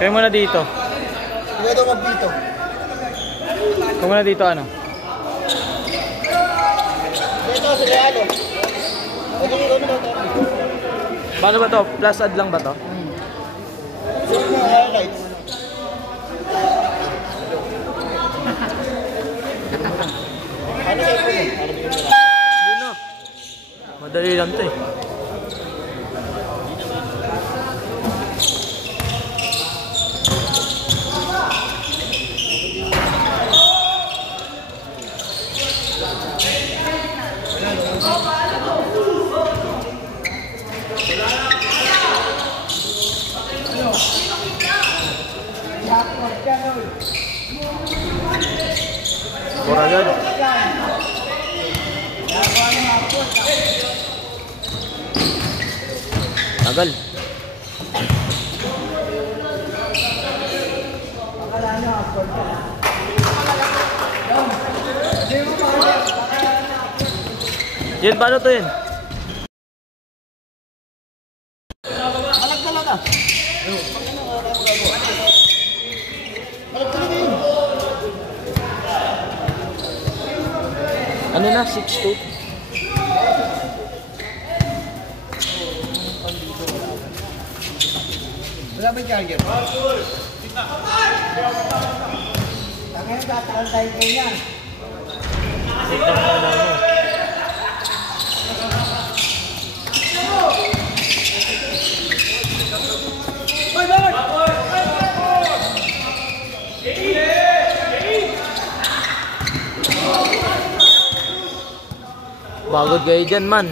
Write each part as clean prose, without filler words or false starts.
Kaya muna dito. Kaya daw mag-dito. Kaya muna dito ano? Dito, sa Realo. Paano ba to? Plus add lang ba to? Sure na highlights. Ano sa ito mo? Yun na. Madali lang to eh. Agad. Tagal. Yan, paano to yan? Malag talaga. Malag talaga yun. Ano na? 6'2"? Wala ba yung charger? Takaya tatagal tayo kayo yan. Ito na mo. Bagod kayo dyan man.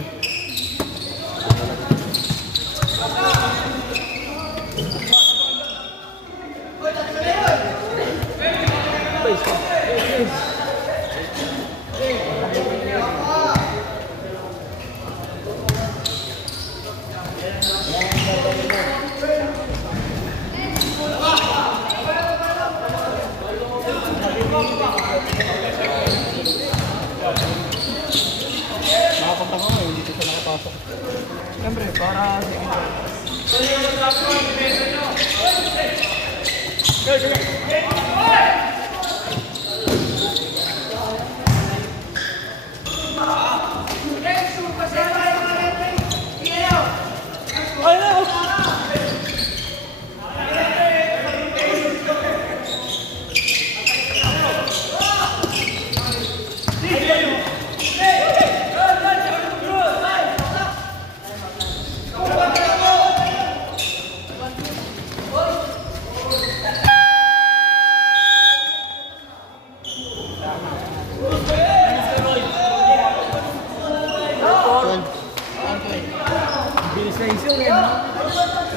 Nakapunta ka mo, hindi dito nakapasok. Siyempre, para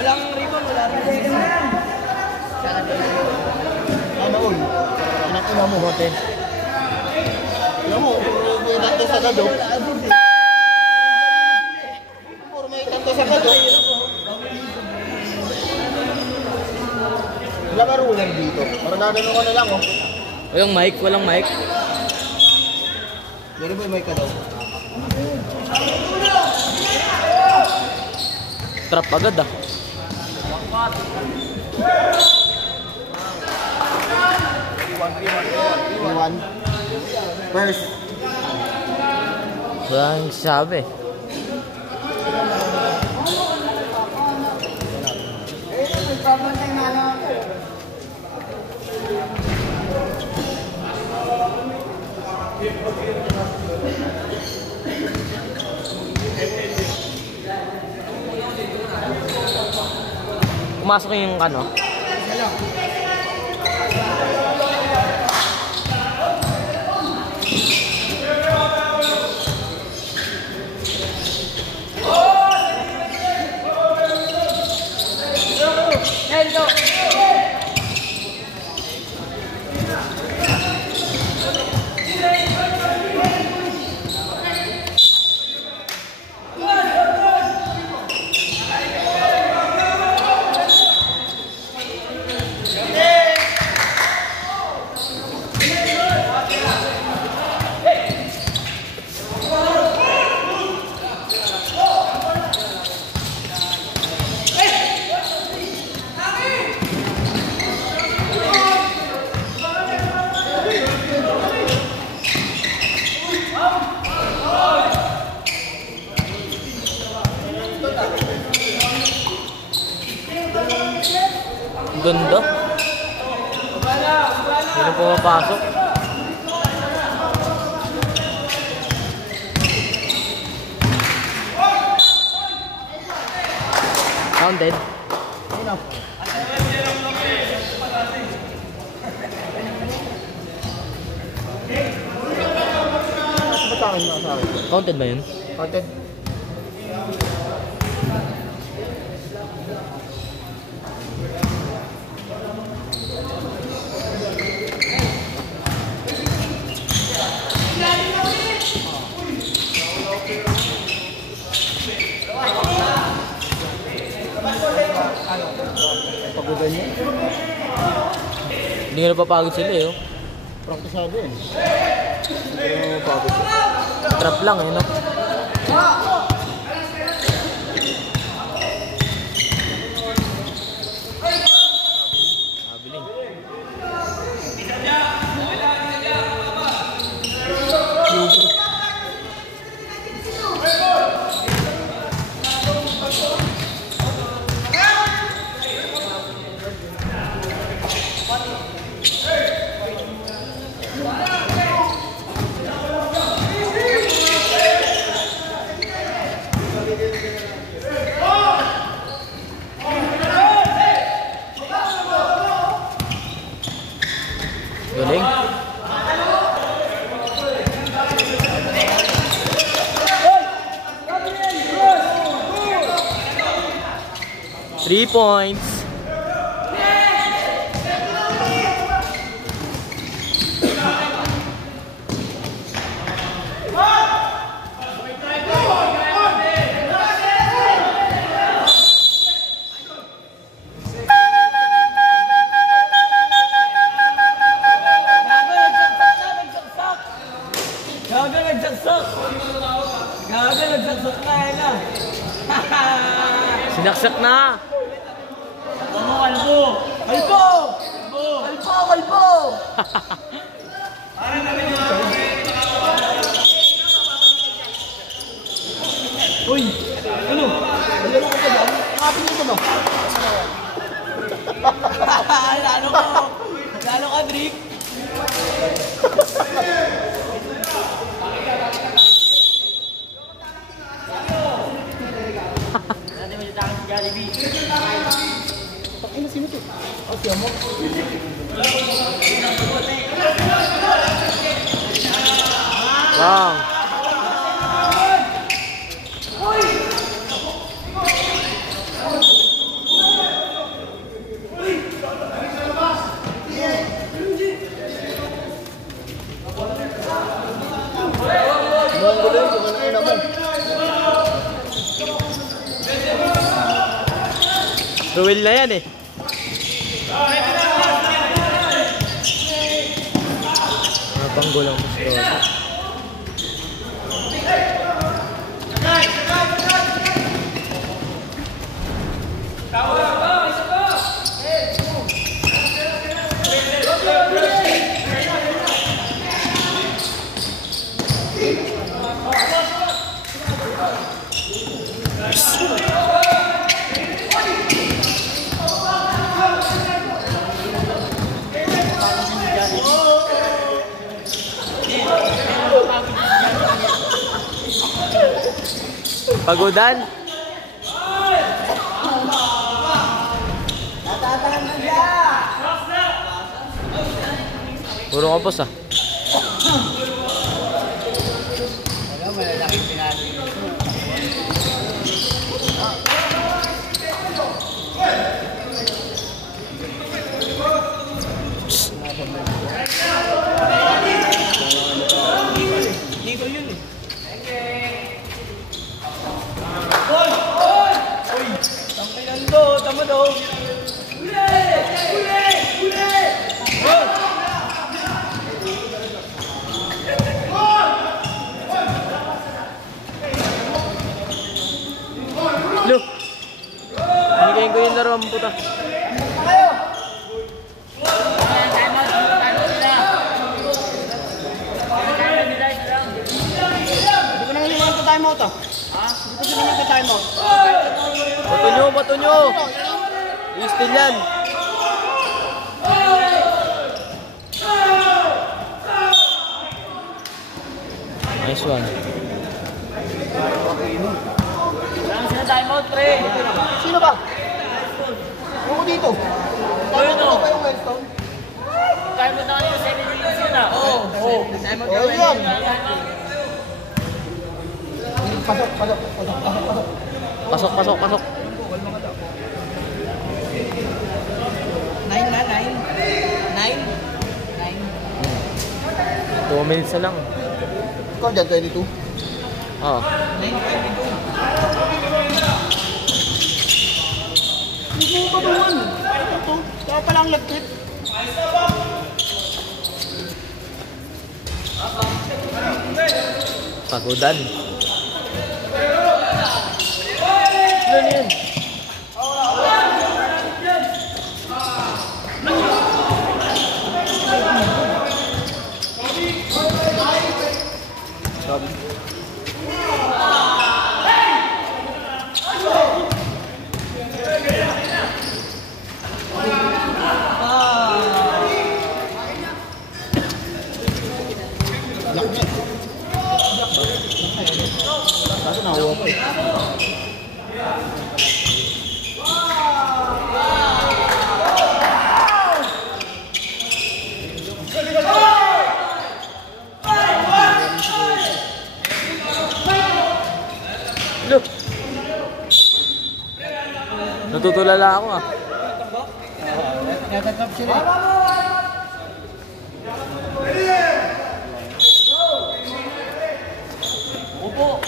walang ribbon, wala rin. Ano ul? Anak ko na mo, hotel. Alam mo, may tanto sa gado. Puro may tanto sa gado. Wala ka ruler dito. Para gagano ka na lang, oh. Walang mic, walang mic. Meron ba yung mic ka daw? Trap agad ah. Iwan. First. Walang sabi. Pumasok yung ano? Hello. Ganda. Hindi na pumapasok. Counted. Ayun o. Ba't sa akin? Sa akin? Counted ba yun? Counted. Pagugan niya. Hindi nga napapagod sila eh. Oh. Praktisado yun. Hindi na mapagod. Trap lang eh, no? Abiling. Galing. Three points. Sinaksak na. Kalbo! Kalbo! Kalbo! Kalbo! Uy! Ano? Lalo ka ba? Nakapin mo ba? Lalo ka! Lalo ka, Drake! Ay, sino to? Oh, siya mo. Wow. Mongolo, kung ano naman. Ruel na yan eh. Napanggo lang mas to. Pagodan. Puro kapos ah. Tama daw. Lo. Hinikayin ko yung laro ang puta. Hindi ko na hinihingi ko time out ah. Ha? Hindi ko hinihingi ko time out. Bato nyo, bato nyo. I-steal yan. Nice one. Lang sila time out, pre. Sino ba? Ako dito. Kaya mo ba yung Wellstone? Kaya mo na kayo, 7 minutes yun ah. Oo. Time out Oh, yan. Pasok. Pasok. 9 na, 9. 2 minutes na lang. Ikaw dyan, 22. Oo. 9:22. Hindi mo ba naman? Ito, kaya pala ang lagkit. Pagodan. Yan yan. Kaso nakuha ko eh. Look. Natutulala ako ah. Natatrap sila eh. Upo.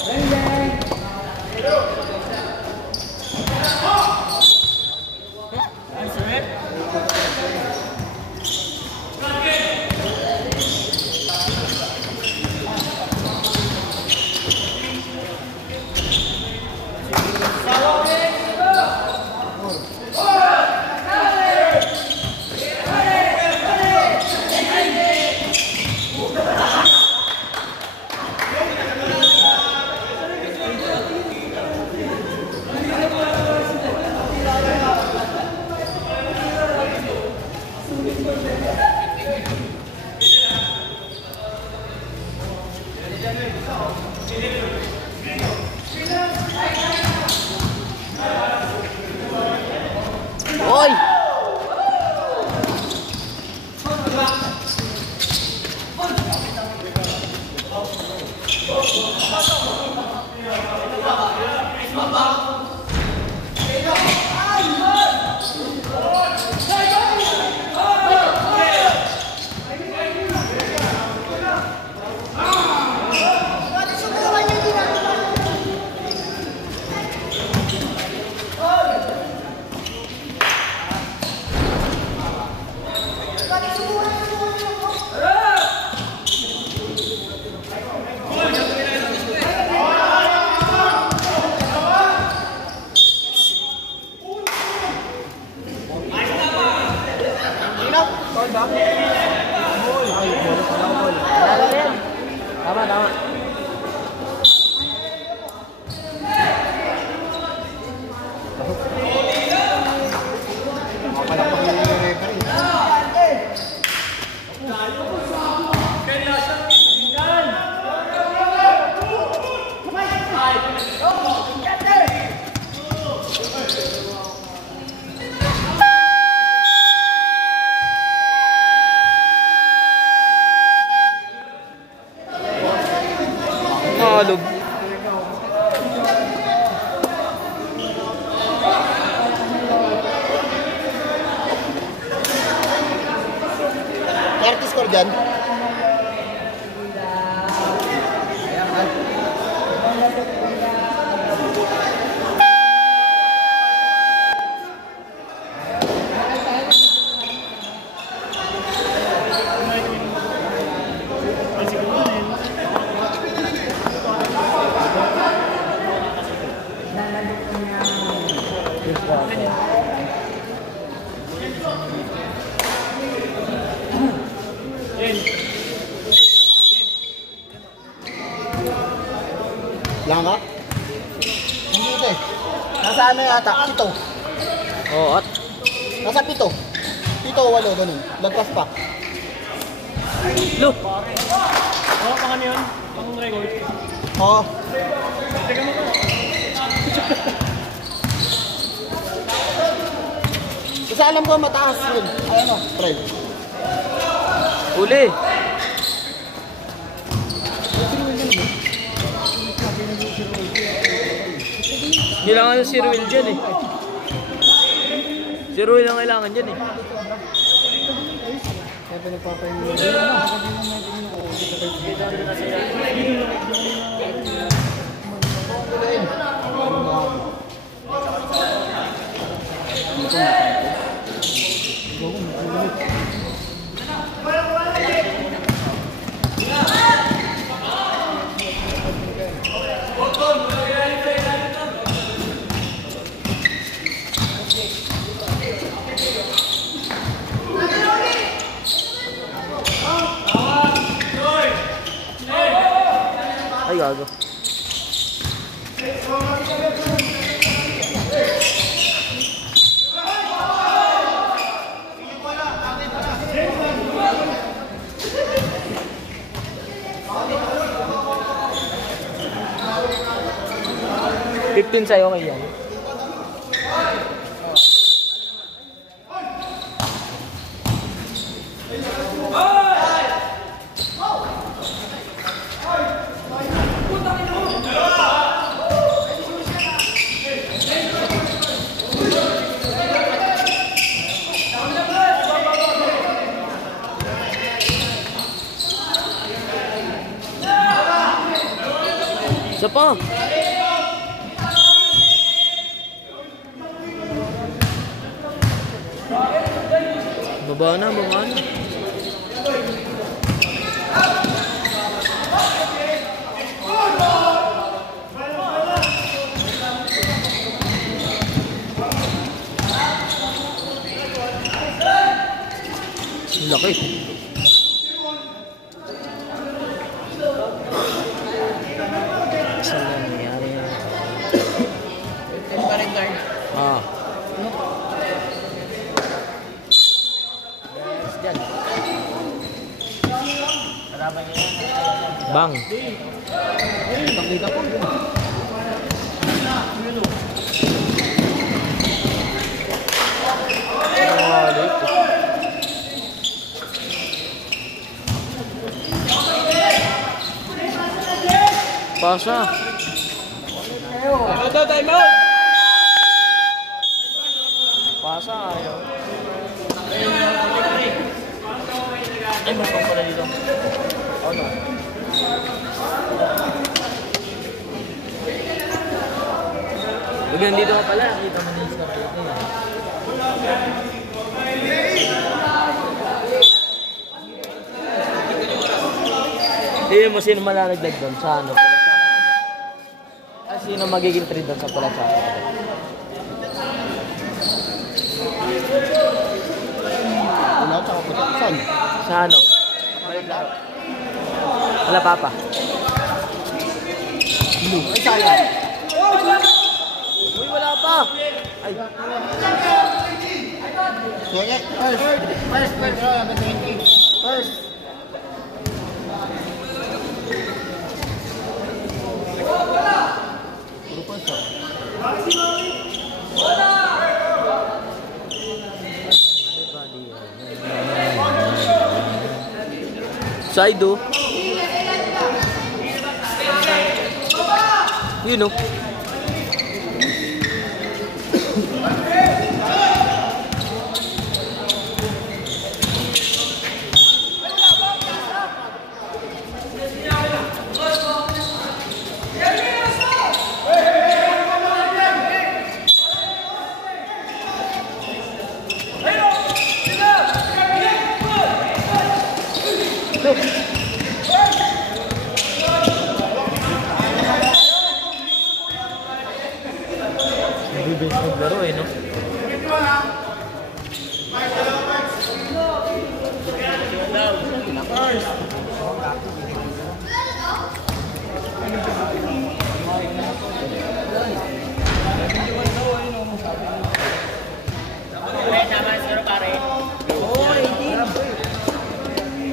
Oy! Tama. Palakpak yung referee. Nalog. Party score dyan. Langka? Hindi ito eh. Nasa ano yata? 7. Oo, at Nasa 7. 7 o 8, ganun. Lagpas pa. Lo! Oo, pang ano yun? Pang record. Oo. Teka mo ko. Kasi alam ko mataas yun. Ay ano, pre. Uli! Kailangan ng si Ruel dyan eh. Si Ruel ang kailangan dyan eh. Kaya pinagpapayin mo. Ay, gago. $15 sa'yo kay yan. Isa pa. Baba na, baba na. Laki. Saan na nangyari yan? Ah. Bang. Nakita ko. Pasa. Time out! Pasa ayaw. Ay, mas pala dito. Ano? Bigyan dito ka pala. Kita mo nils ka pala. Hindi mo sino malalagdag doon sa ano? Sino magiging trade doon sa Palatsaka? Wala, tsaka puti. Saan? Sa ano? Balik laro. Wala papa. Ay, sayang. Uy, wala pa! Ay, Sige. First. First. Puro first, oh. side oh. Yun oh. Bibilis maglaro eh, no?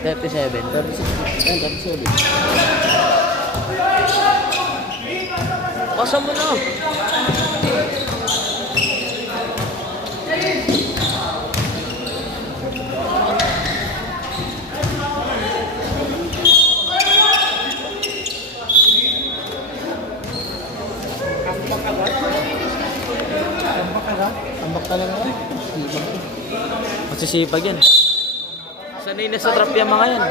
Dep. 37. 37. Pasa mo na. Tambak talaga. Sipag. Masisipag yan. Sanay na sa trap yung mga yan.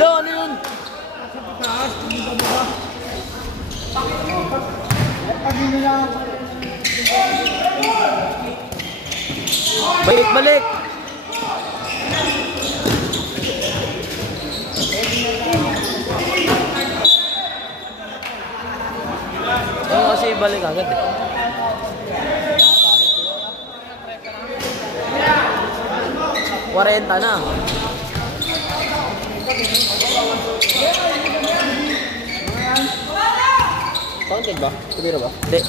Lo, ano yun? Balik, balik! Oo, kasi balik agad eh. Warenta na. Counted ba? Tibira ba? Hindi.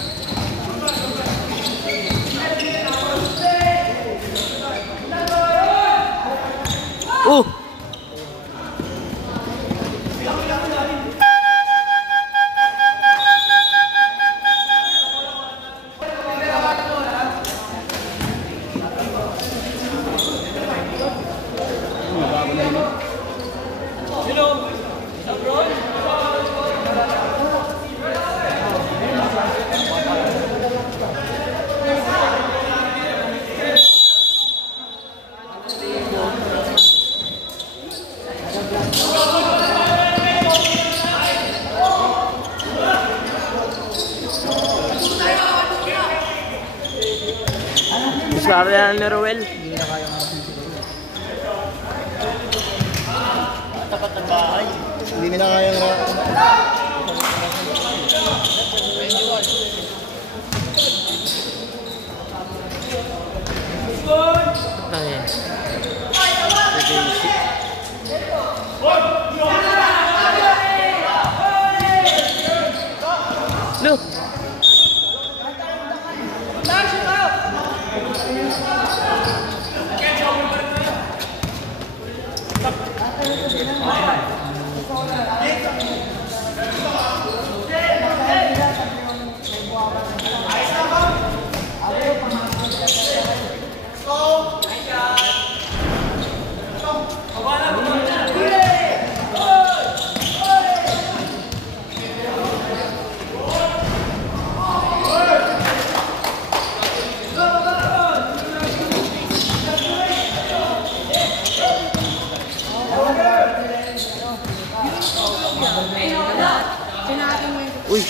Diskarte na ni Ruel. Hindi na kaya makapagpapalala. Tapat ng bahay. Hindi nila kayang Ayan. Look. Uy.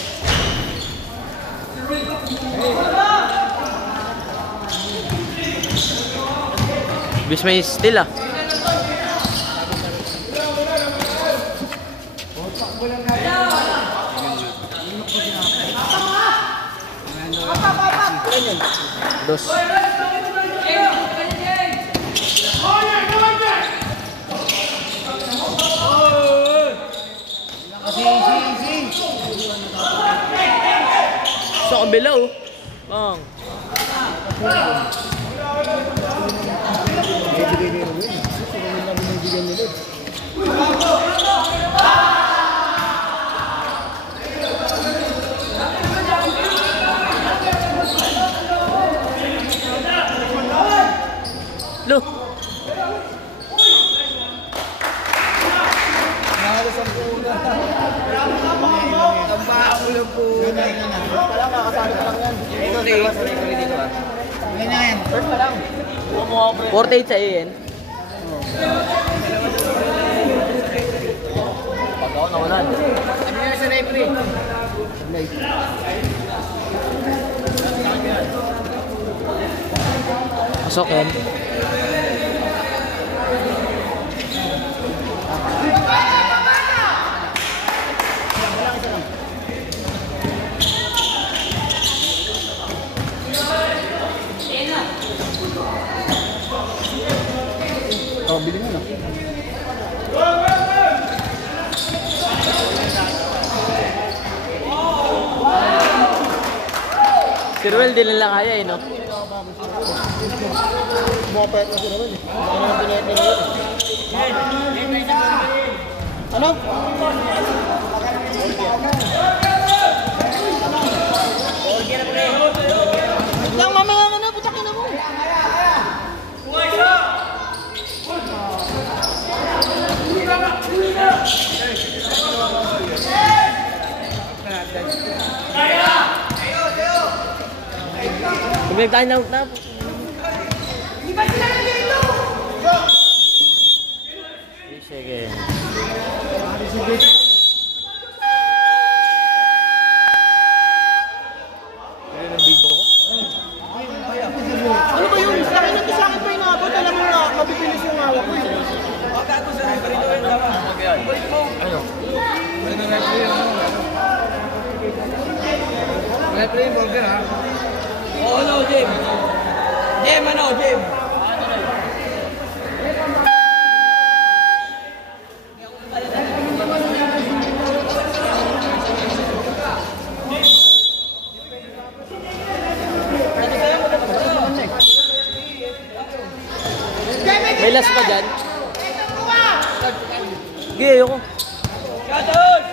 Bis may steal ah. Dos. Sa kabila oh. Bang. Bibigay ni Ruel. Kasi Ruel na binibigyan nila. Look. Tambako lang po. Wala, makakasali pa lang yan. Sorry dito ah. Ngayon na yan. First pa lang. 48 sa iyo yan. Pag ako nawalan. Sabi nga sa referee. Pasok yan. Oh, bilhin mo na. Pero well, di nila kaya eh, no? Bumapayat na sila rin eh. Ano na pinayat nila yun eh. Ano? Lang mamaya ka na, putakin na mo. Kumig tayo na na. Sige. Ano ba yun? Sa akin pa inabot. Alam mo na, mabibilis yung hawak ko. Ano? Referee yung burger ha? Oo, ano, Jim? Jim, ano, Jim? May last pa dyan? Sige, ayoko. Shutdown!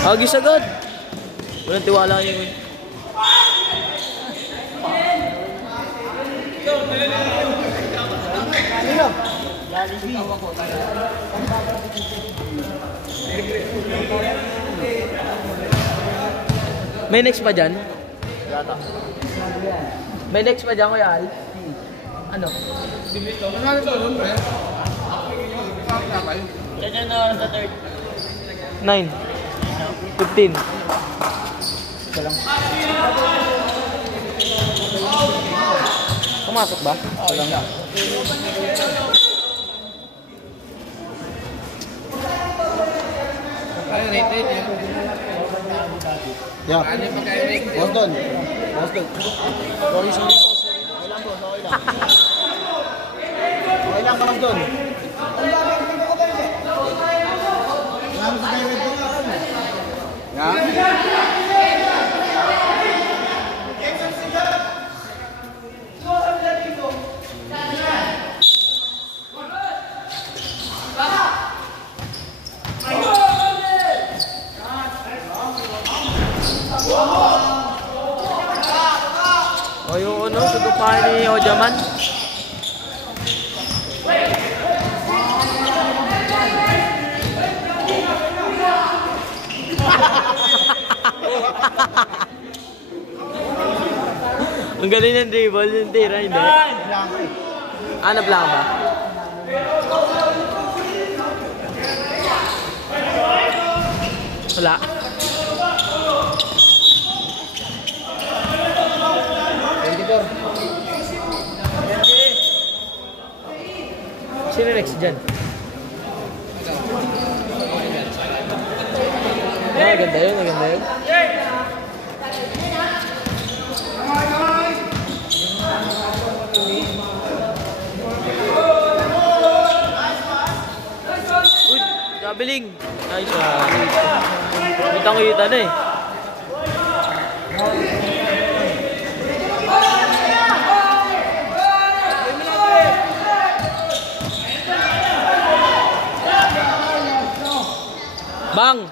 Agis agad. Walang tiwala niyo eh. May next pa dyan? May next pa dyan, Kuya Al? Ano? Ganyan na sa third. 9 15 Pumasok ba? Wala nga. Ay, rate eh. Yeah. Ano yung pagka-rate? Boston. Boston. Sorry, sorry. Okay lang po, okay lang. Okay lang, Boston. O yung ano, sugupahan ni Ojaman. Ang galing ng dribble, yung tira, hindi. Ah, nablang ba? Wala. Sino next dyan? Ah, ganda yun, maganda yun. Uy, Gabiling. Nice ah. Kitang-kita na eh. Bang!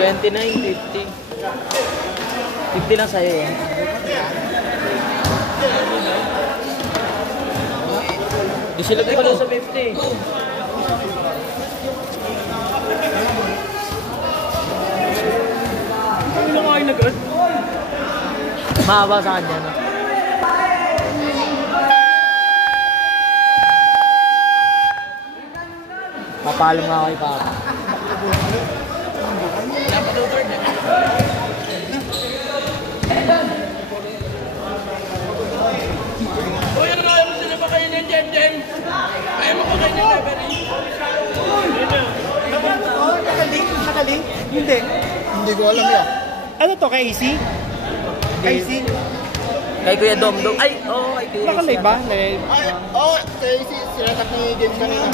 $29.50. 50 lang sa'yo eh. Di sila ko pala sa 50. Mahaba sa kanya, no? Papalo nga kay Papa. Uy, ano kaya mo sila ba kayo ng Jem Jem? Hindi. Hindi ko alam yan. Ano to, Casey? Casey? Kay Kuya Domdom. Ay, oo, kay Kuya. Naka-live ba? Live. Ay, oo, sinatap ni James kanina.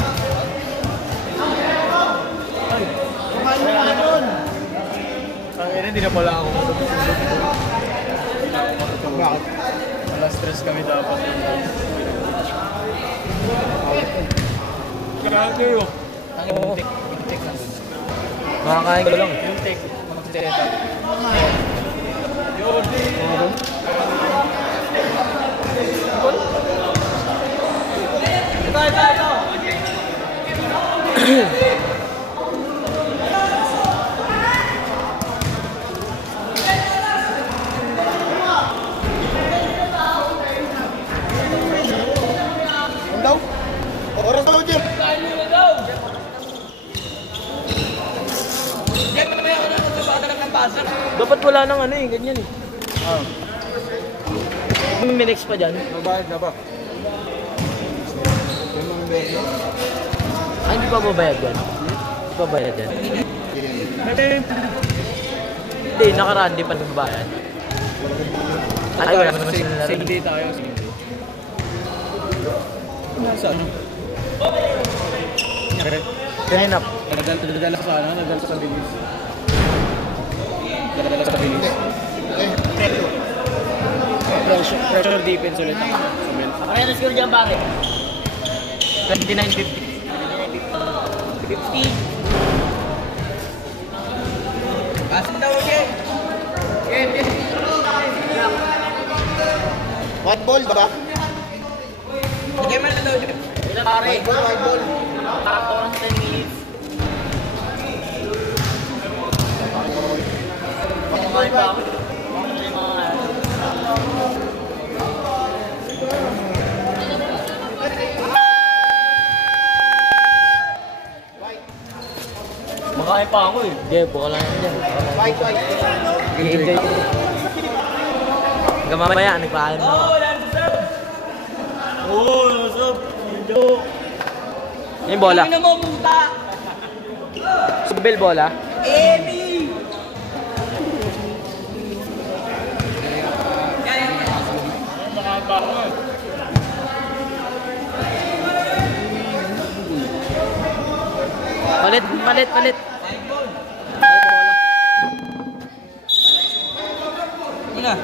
Kumain mo nga doon. Hindi na pala ako. Bakit? Wala stress kami dapat. Kaya kayo. Oo. Makakain ko lang. Yung take. Mag-set up. Yun. Ito. Ano daw? Oras daw, Jim. Dapat wala nang ano eh, ganyan eh. May minix pa dyan. Mabayad na ba? Ay, hindi pa babayad yan. Hindi pa bayad yan. Hindi, nakaraan, di pa nagbabayad. Ay, wala naman sila na rin. Same day tayo. Saan? Kanina. Nagdala sa ano? Nagdala sa bilis. Nagdala sa bilis. Pressure defense ulit. Kaya na-score dyan, pare. 29-50. 50. Asin daw, okay? White ball ba? Bigyan mo na daw. Ilan, pare? White ball. Takto ng 10 minutes. Kumain pa ako. Makain pa ako eh. Hindi, buka lang yan dyan. White. I-enjoy ko. Hanggang mamaya, nagpaalam na ako. Yung bola. Ano mo, puta? Subil bola. Emi! Makain pa ako eh. Palit. Una.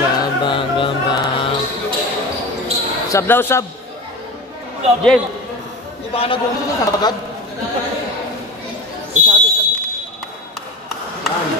Gambang. Sub daw, sub. James. Di ba ka nag-uusap sa agad? Sabi.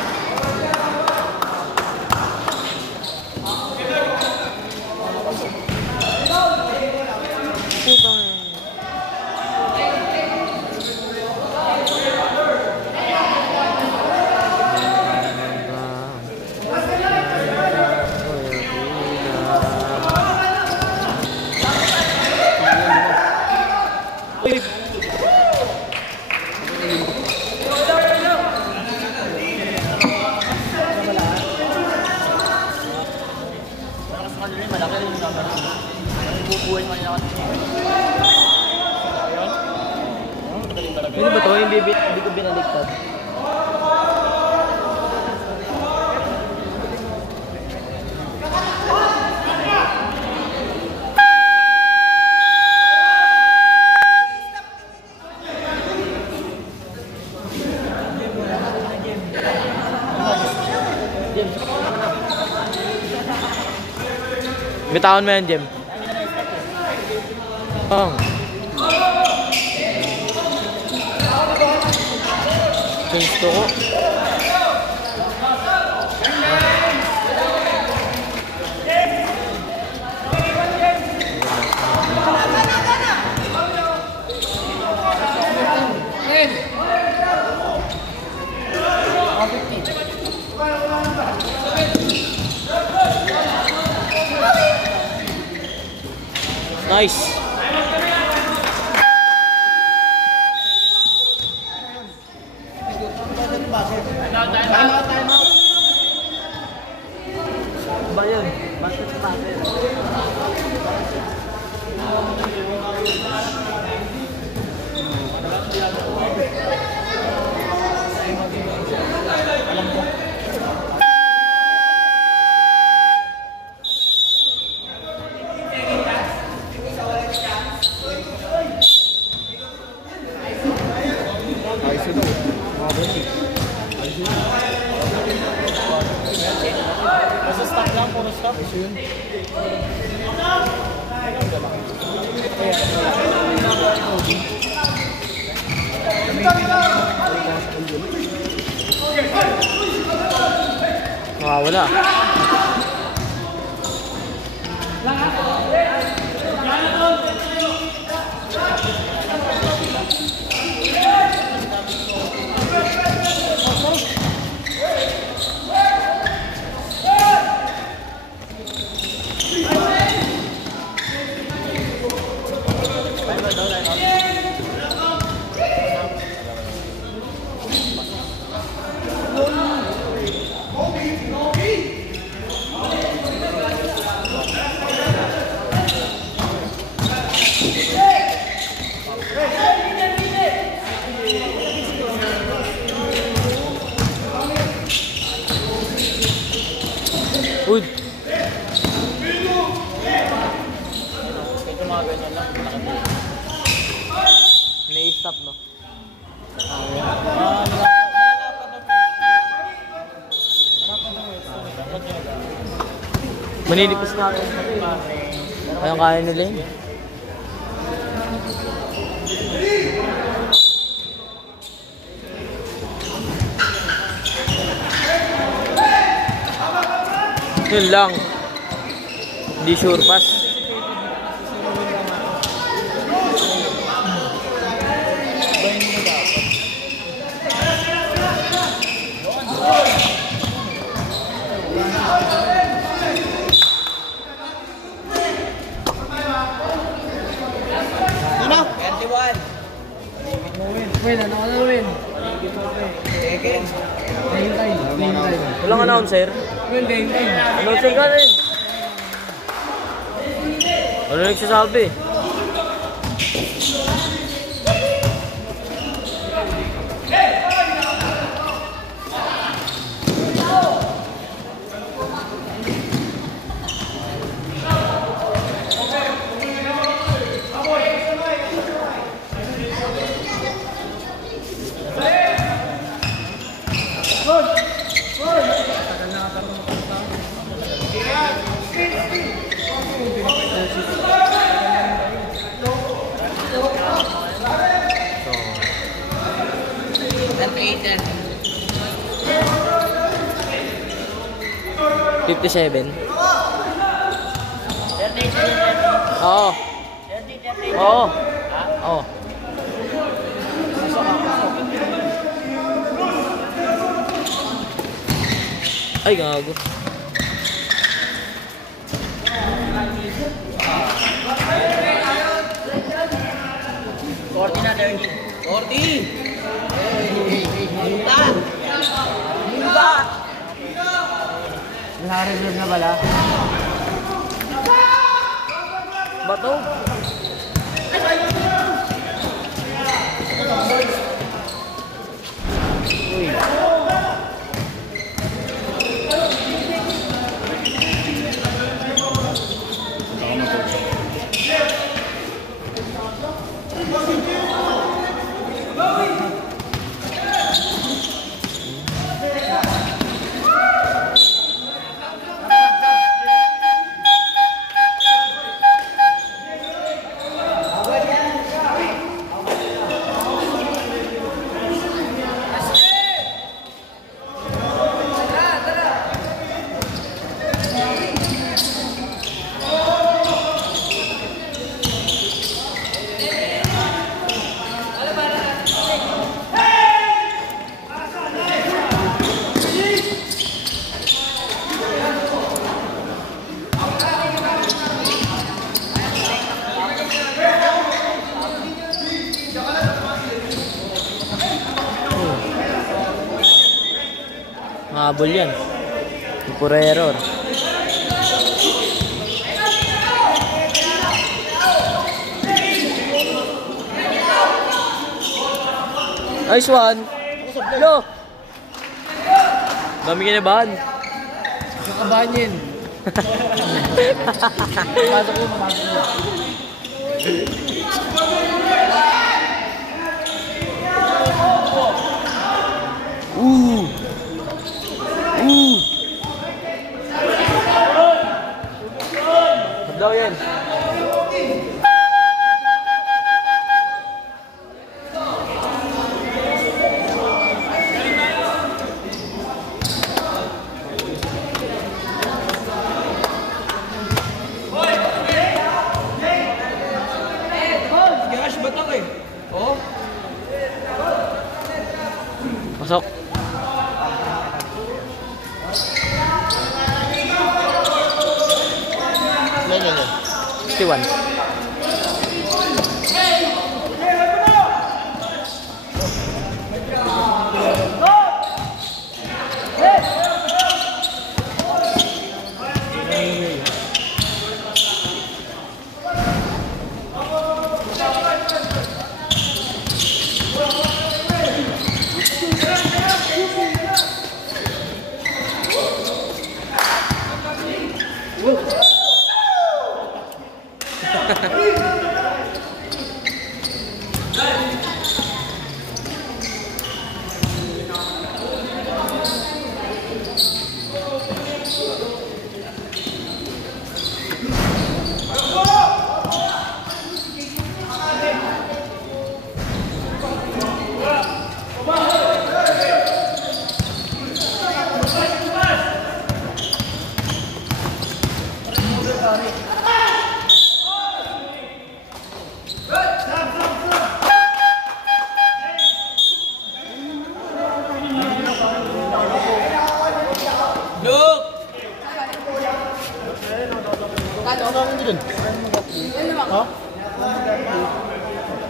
Ano ba ito? Hindi ko binaliktad. Bitawan mo yan, Jem. Gusto ko. Nice. Time out. Ba yun? Basket starter. Ayos daw. Basta stop lang, puro stop. Wala. Uy! Ito mga ganyan lang. Nai-stop, no? Maninipis na ako. Ayong kaya nila yun. Yun lang. Hindi sure pass. Win, ano ka na win? Walang announcer. Win, day. Announcer ka rin. Ano nagsasabi? Later. 57. Oo. Oo. Oo. Ay, gago. Korti na, Dergi. Korti! Munta! Munta! Naka-reserve na pala. Bato? Uy. Mahabol yan. Puro error. Nice one. Lo. Dami kinabahan. Nakabahan yun. Pasok mo, pasok mo. Pasok. Yan. 61.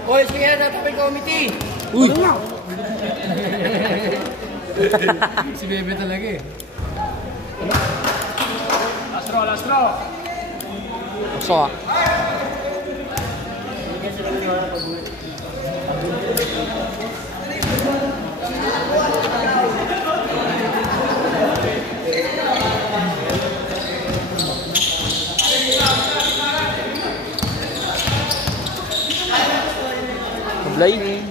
Hoy, sige na sa committee. Uy! Si Bebe talaga eh. Lastro. Pasok ah. Mablay.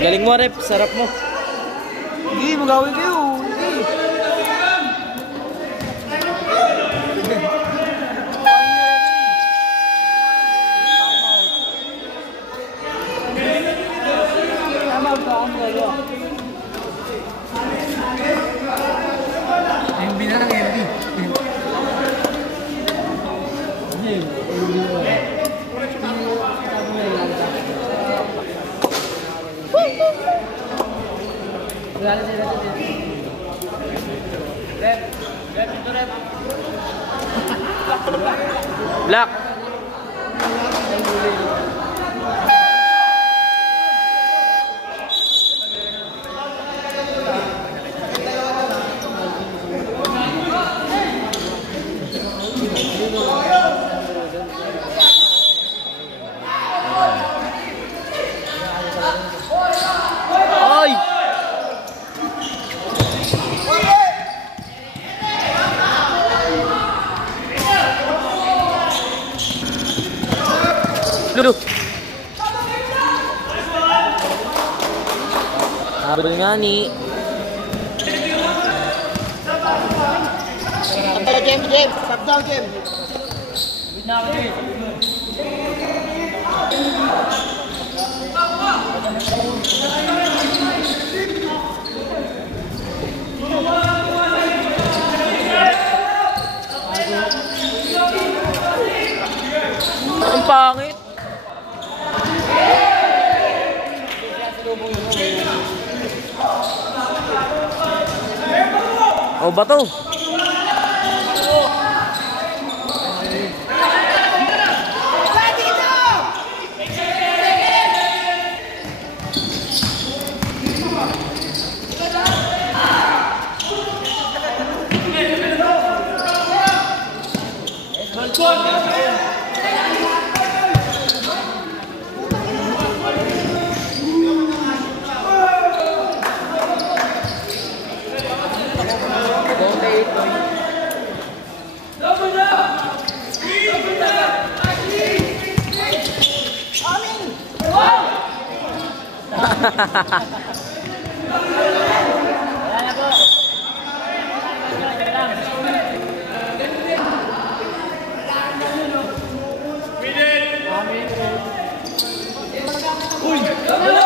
Galing mo, Rep. Sarap mo. Hindi, magawin kayo. Hindi. MB na ng MB. Black. Ay! Lulu. Habol nga ni. Game. Stop down, game. Ang pangit. Oh, bato. Wala na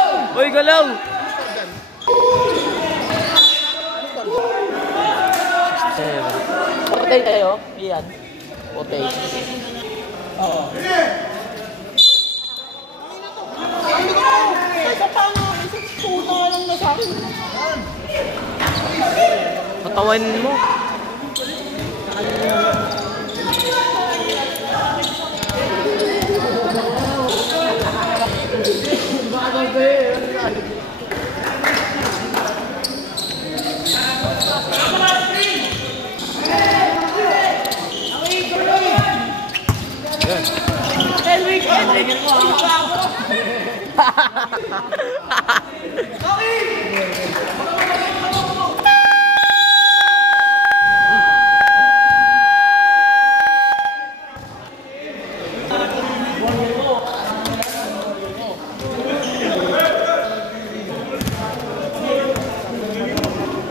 po. Uy, galaw! Potay tayo, iyan. Potay. Oo. Patawanin mo.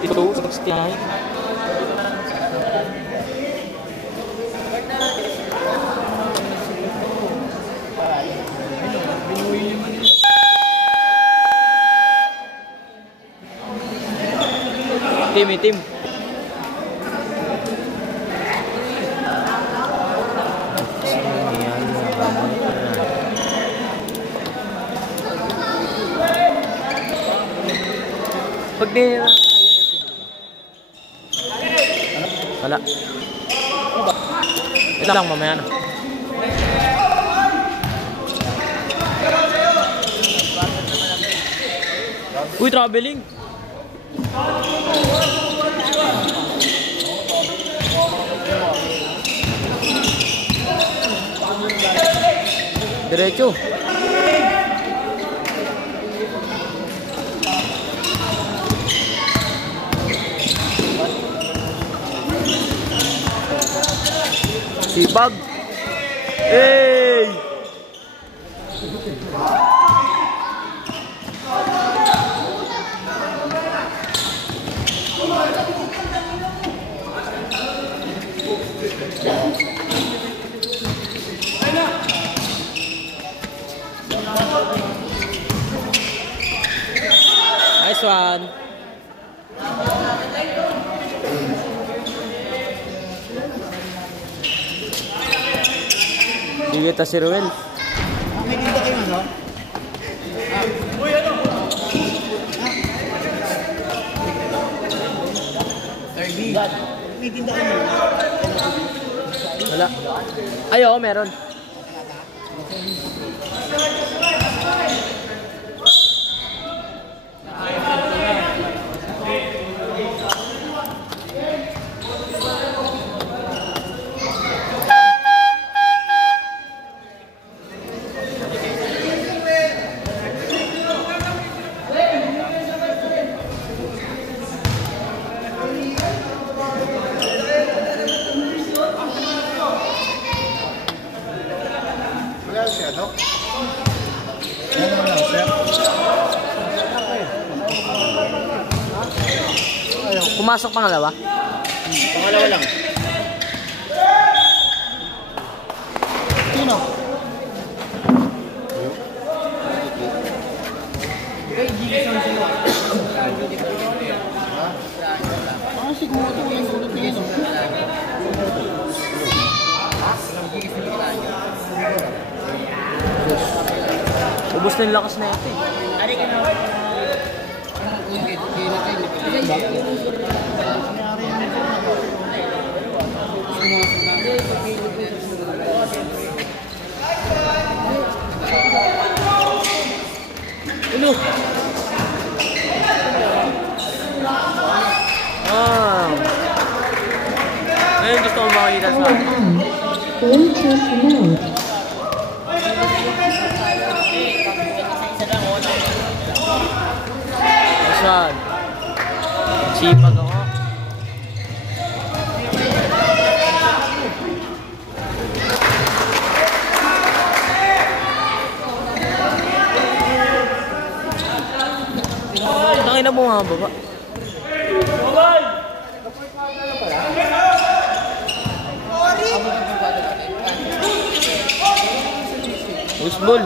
Ito, 69. Itim. Pag di... Wala. Ito lang, mamaya na. Uy, traveling. Diretso. Sipag. Hey! Nice one. Sige, ta si Ruel. May tinda kayo ano? Uy, ano? 30. May tinda kayo. Wala. Ay, oo, meron. Wala siya, no? Pumasok pangalawa? Pangalawa lang. Sino? Siguro ito yung sulot niya, no? Ubus na yung lakas na ito eh. Ano? Ngayon gusto ko makikita sa akin. Saan? Sipag ako. na bumababa. Usbol.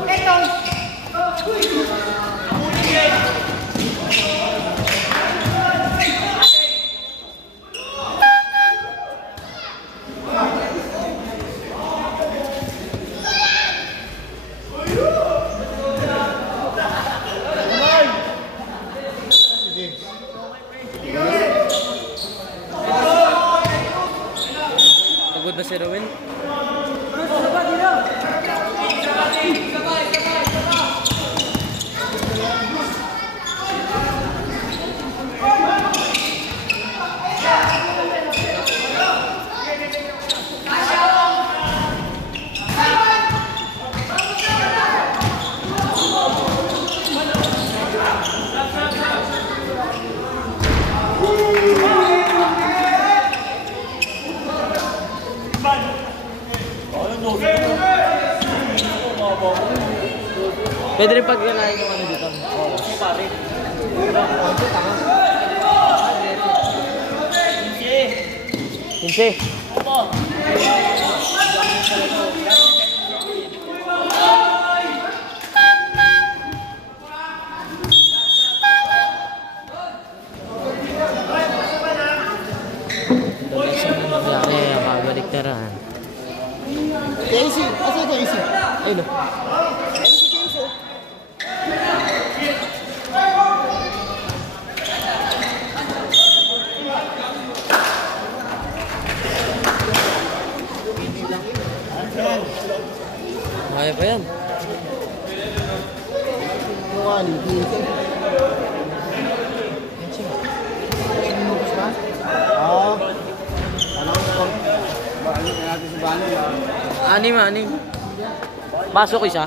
Pagod na si Rowel. Pwede rin pag-ganahin yung ano dito. Oo. Pare. Pinse. Opo. Kabalik na rin. Casey, asa ito Casey? Ayun o. Kaya pa yan. Mukha ni Casey. Anim. Pasok isa.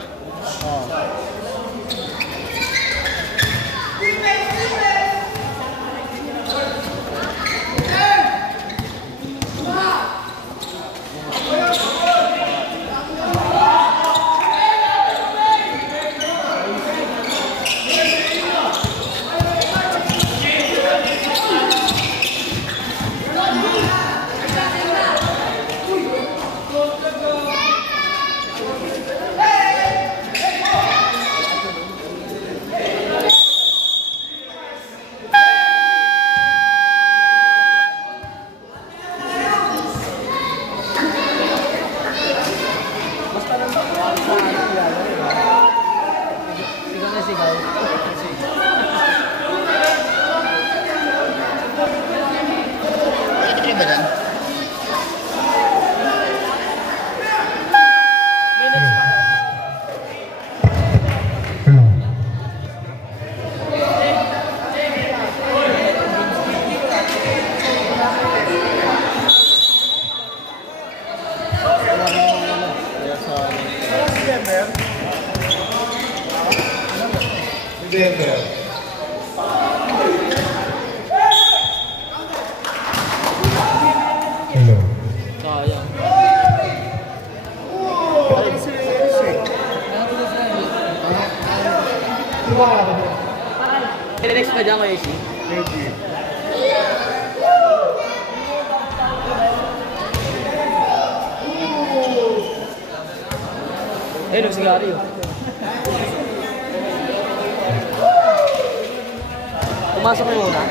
Sayang. Next pa dyan ko, AC. Ayun, nagsigari yun. Pumasok na muna.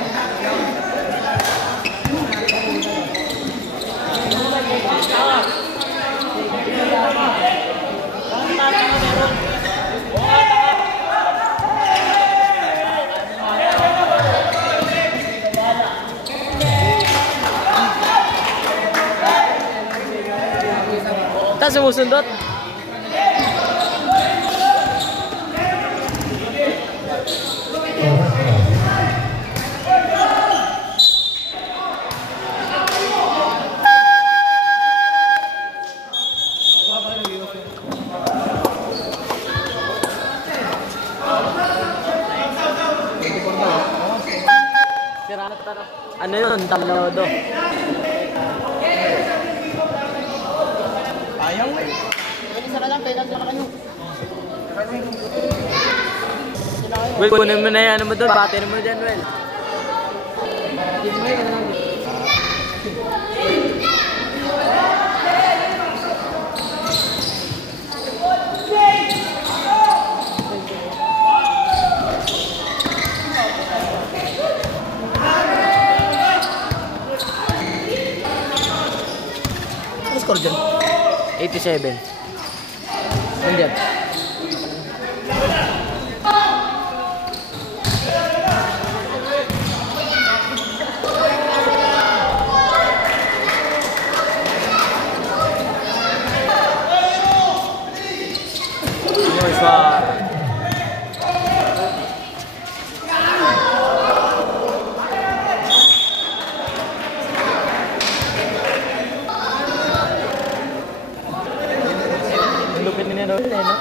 Tapos sumusundot. Ano yun? Tamlodo. Ayaw mo eh. Isa ka lang, penalty na kayo. Sila kayo. Well, kunin mo na yan mo doon. Battery mo dyan, Well. Ano score dyan? 87. Nandiyan. Nice one. Lupit ni Roel eh, no?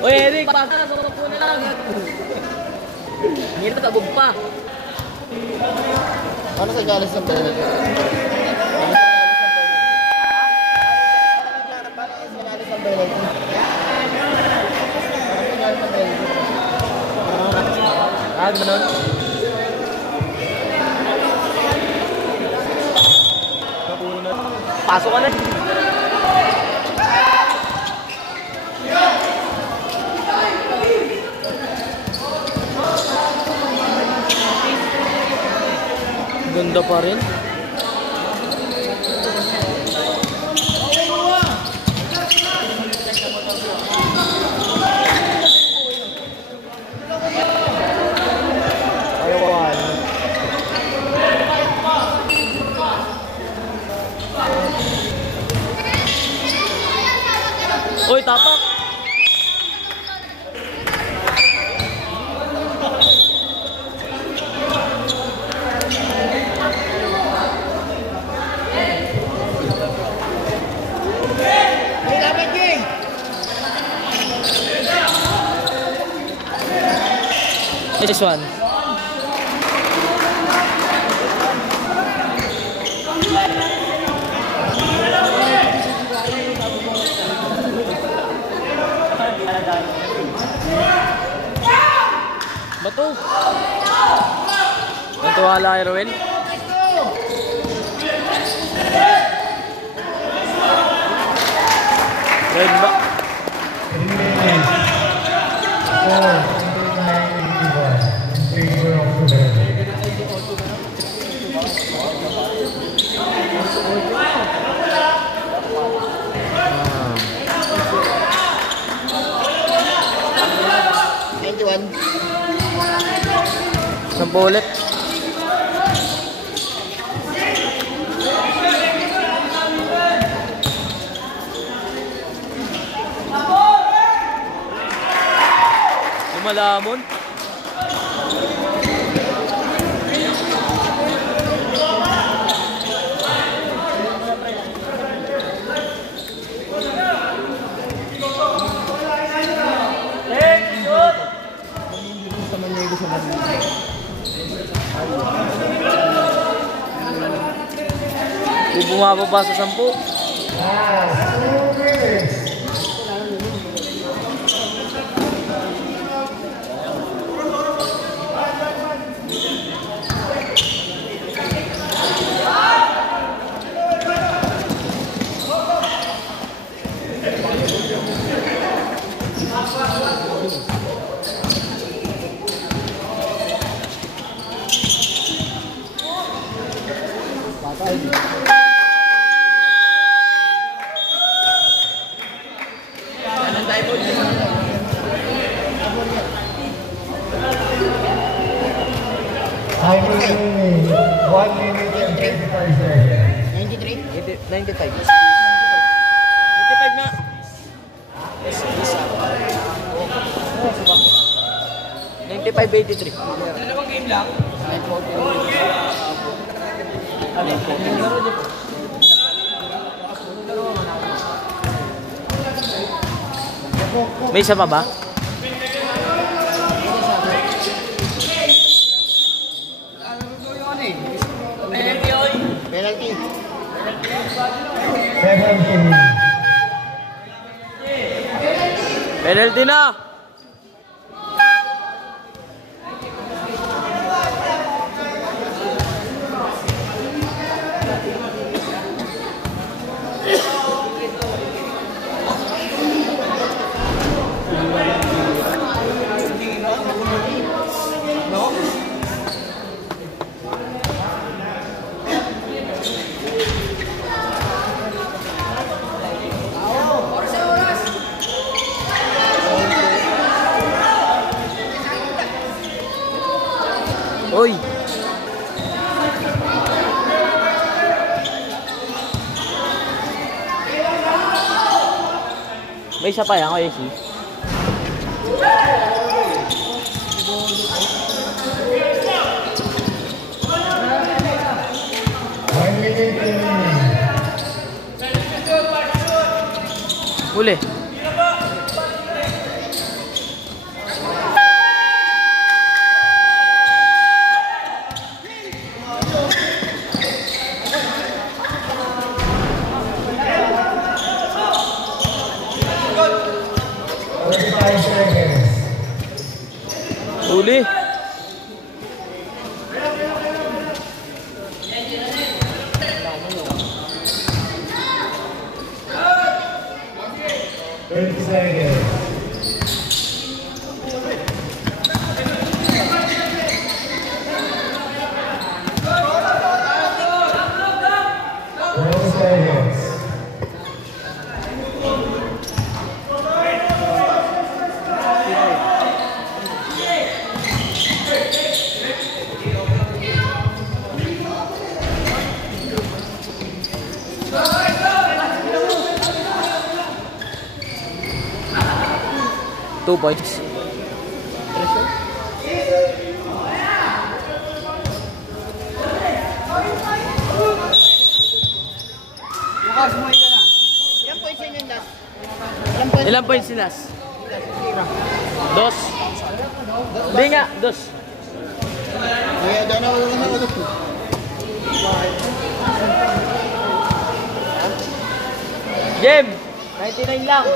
Oy, Eric, baka sa upo na lang. Hirap ka pa. Ano sa galas ng pera? Ah, di ba nun? Pasok ka na. Ganda pa rin. Ayawan. Uy, tapak. This one. Bato. Nantuwala kay Roel. Roel ba? Sampo ulit. Lumalamon. Di bumababa sa 10. Time remaining 1 minute and 25 seconds. 93? 95. 85 na. 95-83. Dalawang game lang. May isa pa ba? Penalty. 17. Penalty na! Uy! May isa pa yan, Kuya AC. Huli. Huli. Two points. Bukas mo ka na. Ilan points yun yung last? Ilang points si Nas? Dos. Hindi nga, dos. Kaya doon ako na ulit. Game! 99 lang.